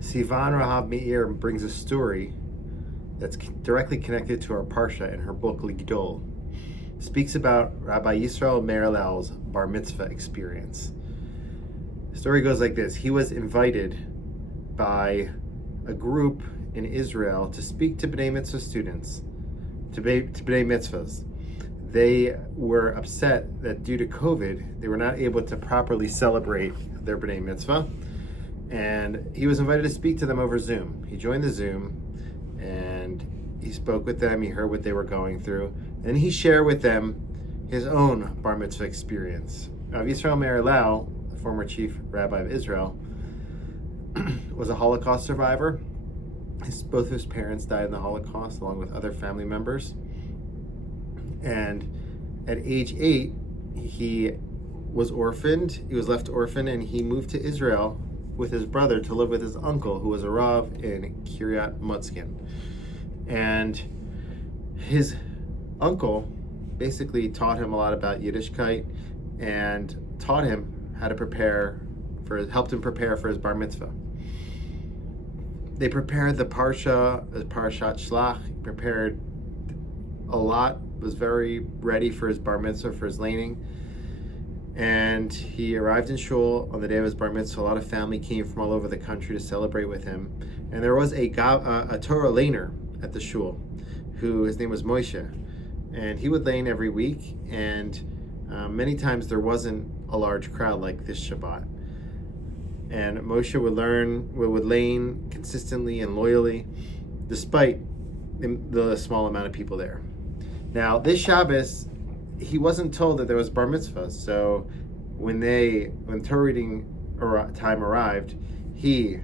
Sivan Rahav Meir brings a story that's directly connected to our Parshat in her book Ligdol. Speaks about Rabbi Yisrael Meir Lau's bar mitzvah experience. The story goes like this. He was invited by a group in Israel to speak to B'nai Mitzvah students, to B'nai Mitzvahs. They were upset that due to COVID, they were not able to properly celebrate their B'nai Mitzvah. And he was invited to speak to them over Zoom. He joined the Zoom and he spoke with them. He heard what they were going through. And he shared with them his own bar mitzvah experience. Rabbi Yisrael Meir Lau, the former chief rabbi of Israel, was a Holocaust survivor. Both of his parents died in the Holocaust, along with other family members. And at age 8, he was orphaned. He was left orphaned, and he moved to Israel with his brother to live with his uncle, who was a Rav in Kiryat Motzkin. And his uncle basically taught him a lot about Yiddishkeit and taught him how to helped him prepare for his bar mitzvah. They prepared the Parshat Shlach. He prepared a lot, was very ready for his bar mitzvah, for his laning. And he arrived in shul on the day of his bar mitzvah. A lot of family came from all over the country to celebrate with him. And there was a Torah laner at the shul, his name was Moshe. And he would lane every week, and many times there wasn't a large crowd like this Shabbat. And Moshe would lane consistently and loyally, despite the small amount of people there. Now, this Shabbos, he wasn't told that there was bar mitzvah, so when Torah reading time arrived, he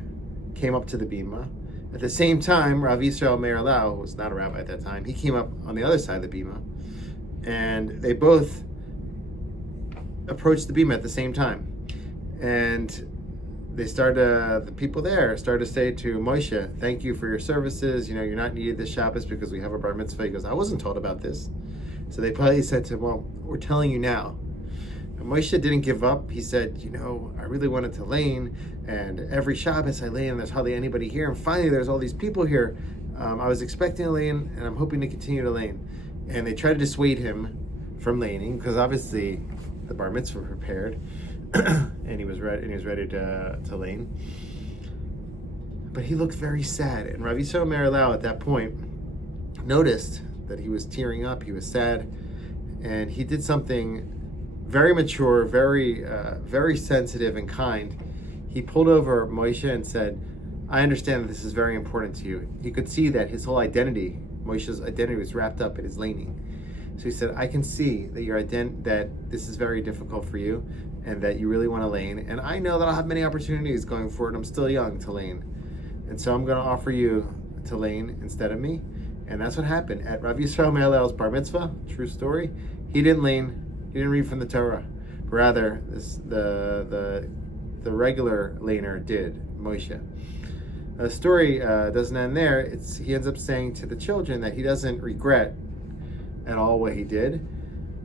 came up to the bima. At the same time, Rabbi Yisrael Meir Lau, who was not a rabbi at that time, he came up on the other side of the bima, and they both approached the bima at the same time. And the people there started to say to Moshe, "Thank you for your services. You're not needed this Shabbos because we have a bar mitzvah." He goes, "I wasn't told about this." So they probably said to him, "Well, we're telling you now." And Moshe didn't give up. He said, "I really wanted to lane, and every Shabbos I lane, and there's hardly anybody here. And finally, there's all these people here. I was expecting to lane, and I'm hoping to continue to lane." And they tried to dissuade him from laning because obviously the bar mitzvah prepared, and he was ready to lane. But he looked very sad, and Rabbi Yisrael Meir Lau at that point noticed that he was tearing up, he was sad, and he did something very mature, very sensitive and kind. He pulled over Moshe and said, "I understand that this is very important to you." He could see that his whole identity, Moshe's identity, was wrapped up in his laning. So he said, "I can see that that this is very difficult for you, and that you really want to lane. And I know that I'll have many opportunities going forward. I'm still young to lane, and so I'm going to offer you to lane instead of me." And that's what happened at Rabbi Yisrael Meir Lau's bar mitzvah. True story. He didn't lane. He didn't read from the Torah. Rather, the regular laner did, Moshe. The story doesn't end there. He ends up saying to the children that he doesn't regret at all what he did,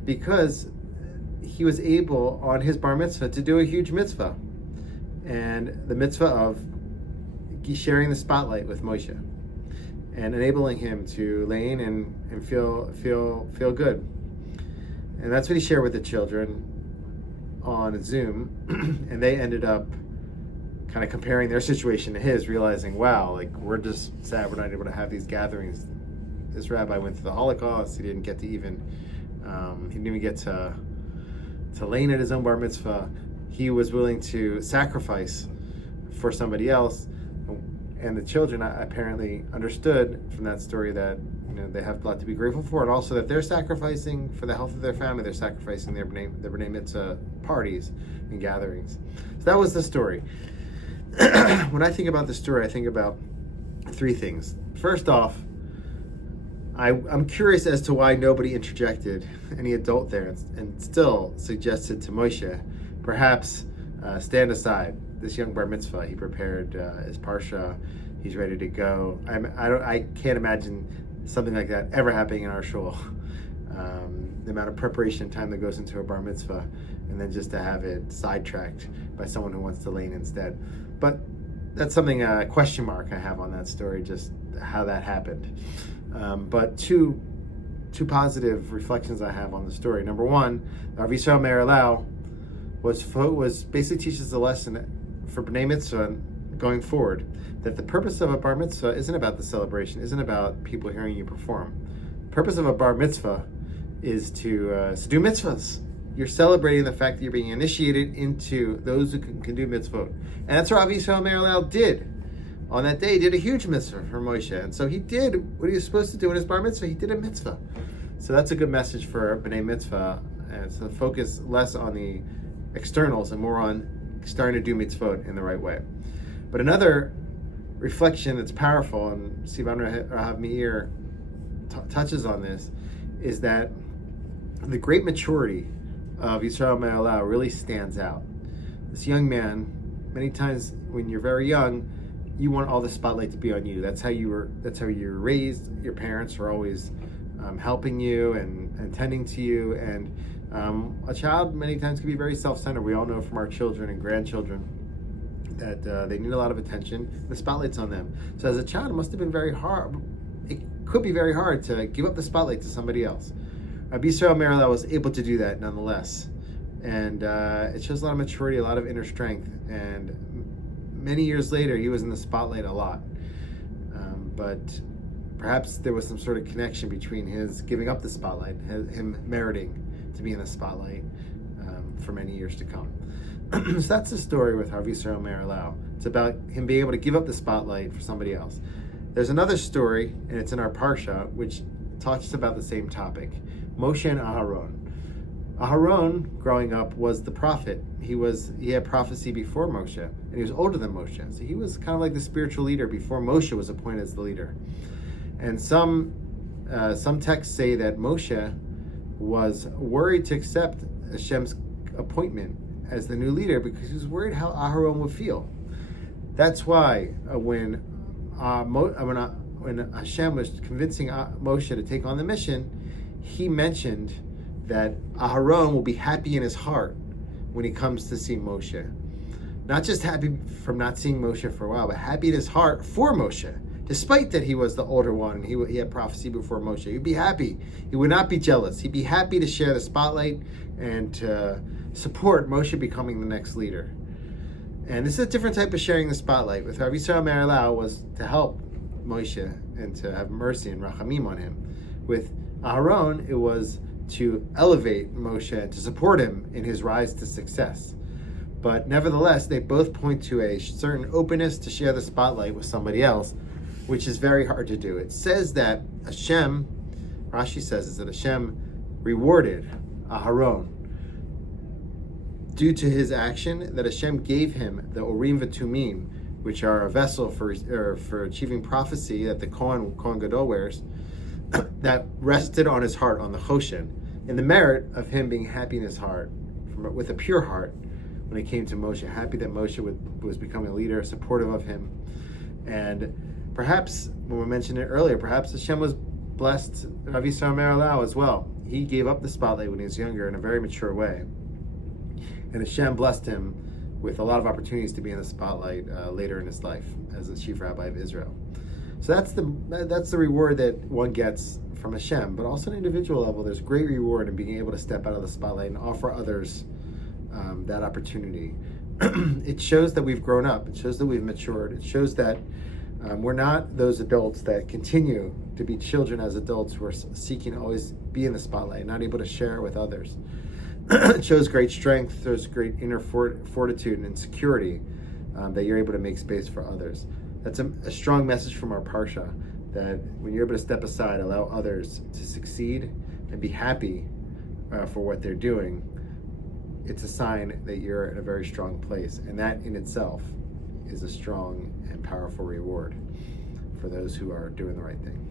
because he was able on his bar mitzvah to do a huge mitzvah, and the mitzvah of sharing the spotlight with Moshe and enabling him to lane and feel good. And that's what he shared with the children on Zoom. And they ended up kind of comparing their situation to his, realizing, wow, we're just sad we're not able to have these gatherings. This rabbi went through the Holocaust. He didn't get to lane at his own bar mitzvah. He was willing to sacrifice for somebody else. And the children apparently understood from that story that they have a lot to be grateful for, and also that they're sacrificing for the health of their family. They're sacrificing their B'nai Mitzvah parties and gatherings. So that was the story. When I think about the story, I think about three things. First off, I'm curious as to why nobody interjected, any adult there, and still suggested to Moshe, perhaps stand aside. This young bar mitzvah, he prepared his parsha, he's ready to go. I can't imagine something like that ever happening in our shul. The amount of preparation time that goes into a bar mitzvah, and then just to have it sidetracked by someone who wants to lane instead. But that's something, a question mark I have on that story, just how that happened. But two positive reflections I have on the story. Number one, Rabbi Yisrael Meir Lau was basically teaches the lesson for B'nai Mitzvah going forward, that the purpose of a bar mitzvah isn't about the celebration, isn't about people hearing you perform. The purpose of a bar mitzvah is to do mitzvahs. You're celebrating the fact that you're being initiated into those who can do mitzvot. And that's what Rabbi Yisrael Meir Lau did. On that day, he did a huge mitzvah for Moshe. And so he did what he was supposed to do in his bar mitzvah. He did a mitzvah. So that's a good message for B'nai Mitzvah. And so focus less on the externals and more on starting to do mitzvot in the right way. But another reflection that's powerful, and Sivan Rahav Meir touches on this, is that the great maturity of Yisrael Meir Lau really stands out. This young man, many times when you're very young, you want all the spotlight to be on you. That's how you were raised. Your parents were always helping you and tending to you. And a child many times can be very self-centered. We all know from our children and grandchildren that they need a lot of attention. The spotlight's on them. So as a child, it must have been very hard. It could be very hard to give up the spotlight to somebody else. Rabbi Yisrael Meir Lau was able to do that nonetheless. And it shows a lot of maturity, a lot of inner strength. And many years later, he was in the spotlight a lot. But perhaps there was some sort of connection between his giving up the spotlight, him meriting to be in the spotlight for many years to come. So that's the story with Rabbi Yisrael Meir Lau. It's about him being able to give up the spotlight for somebody else. There's another story, and it's in our Parshat, which talks about the same topic. Moshe and Aharon. Aharon, growing up, was the prophet. He had prophecy before Moshe, and he was older than Moshe. So he was kind of like the spiritual leader before Moshe was appointed as the leader. And some texts say that Moshe was worried to accept Hashem's appointment as the new leader because he was worried how Aharon would feel. That's why when Hashem was convincing Moshe to take on the mission, he mentioned that Aharon will be happy in his heart when he comes to see Moshe. Not just happy from not seeing Moshe for a while, but happy in his heart for Moshe. Despite that he was the older one and he had prophecy before Moshe, he'd be happy. He would not be jealous. He'd be happy to share the spotlight and to support Moshe becoming the next leader. And this is a different type of sharing the spotlight. With Rabbi Yisrael Meir Lau was to help Moshe and to have mercy and rachamim on him. With Aharon, it was to elevate Moshe and to support him in his rise to success. But nevertheless, they both point to a certain openness to share the spotlight with somebody else, which is very hard to do. It says that Hashem, Rashi says, is that Hashem rewarded Aharon due to his action, that Hashem gave him the Urim v'Tumim, which are a vessel for achieving prophecy that the Kohen Gadol wears, that rested on his heart, on the Choshen, in the merit of him being happy in his heart, with a pure heart, when it came to Moshe, happy that Moshe was becoming a leader, supportive of him. And perhaps, when we mentioned it earlier, perhaps Hashem was blessed Rabbi Yisrael Meir Lau as well. He gave up the spotlight when he was younger in a very mature way. And Hashem blessed him with a lot of opportunities to be in the spotlight later in his life as the chief rabbi of Israel. So that's the reward that one gets from Hashem. But also on an individual level, there's great reward in being able to step out of the spotlight and offer others that opportunity. It shows that we've grown up. It shows that we've matured. It shows that we're not those adults that continue to be children as adults who are seeking to always be in the spotlight, not able to share it with others. It shows great strength. There's great inner fortitude and security that you're able to make space for others. That's a strong message from our Parsha, that when you're able to step aside, allow others to succeed and be happy for what they're doing, it's a sign that you're in a very strong place. And that in itself is a strong and powerful reward for those who are doing the right thing.